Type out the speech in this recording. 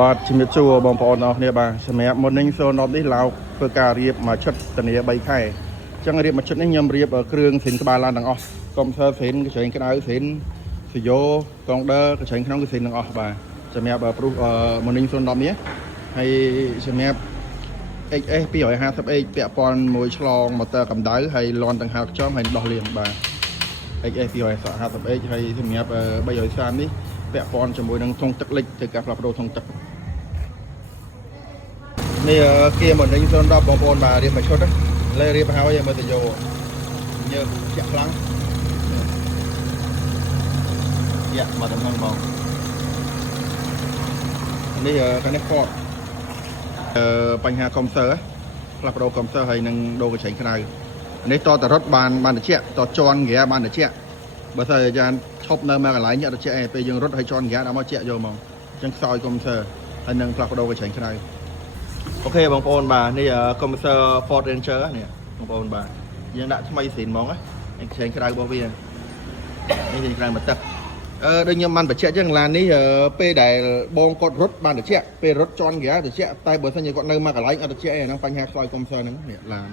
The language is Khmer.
បាទជំរាបសួរបងប្អូនអរគ្នាបាទសម្រាប់មុននេះសូនដល់នេះឡៅធ្វើការរៀបមួយឈុតធានា3ខែអញ្ចឹងរៀបមួយឈុតនេះខ្ញុំរៀបគ្រឿងសិនក្បាលឡានទាំងអស់កុំព្យូទ័រសិនកញ្ច្រែងក្តៅសិនស៊ីយ៉ូកងដឺកញ្ច្រែងក្នុងគឺសិនទាំងអស់បាទសម្រាប់ព្រុសមុននេះសូនដល់នេះហើយសម្រាប់ XS 250H ពាក់ព័ន្ធមួយឆ្លងម៉ូទ័រកម្ដៅហើយលាន់ទាំងហៅខ្ចំហើយដោះលាងបាទ XS 250H ហើយសម្រាប់330នេះពាក់ព័ន្ធជាមួយនឹងធុងទឹកលិចធ្វើការផ្លាស់ប្ដូរធុងទឹកនេះគេមុននេះសូនដល់បងប្អូនបាទរៀបមួយឈុតលើរៀបហើយមើលទៅយកញើសជាក់ខ្លាំងយ៉ាមកដល់ហ្នឹងបងនេះខាងនេះផតបញ្ហាកុំព្យូទ័រផ្លាស់ប្ដូរកុំព្យូទ័រហើយនឹងដូរកញ្ច្រែងក្តៅនេះតតរត់បានតិចតជន់ហ្គាបានតិចបើស្អីអាចារ្យឈប់នៅមកកន្លែងតិចឯងពេលយើងរត់ហើយជន់ហ្គាដល់មកជាក់យកហ្មងអញ្ចឹងខ្សោយកុំព្យូទ័រហើយនឹងផ្លាស់ប្ដូរកញ្ច្រែងក្តៅអូខេបងប្អូនបាទនេះកុំព្យូទ័រ Ford Ranger នេះបងប្អូនបាទយើងដាក់ថ្មីស្រីហ្មងណាកញ្ច្រែងក្តៅរបស់វានេះកញ្ច្រែងមកទឹកដូចខ្ញុំបានបញ្ជាក់ចឹងឡាននេះពេលដែលបងគាត់រត់បានតិចពេលរត់ជន់ហ្គាតិចតែបើសិនជាគាត់នៅមកកន្លែងអត់តិចឯហ្នឹងបញ្ហាខ្សោយកុំព្យូទ័រហ្នឹងនេះឡាន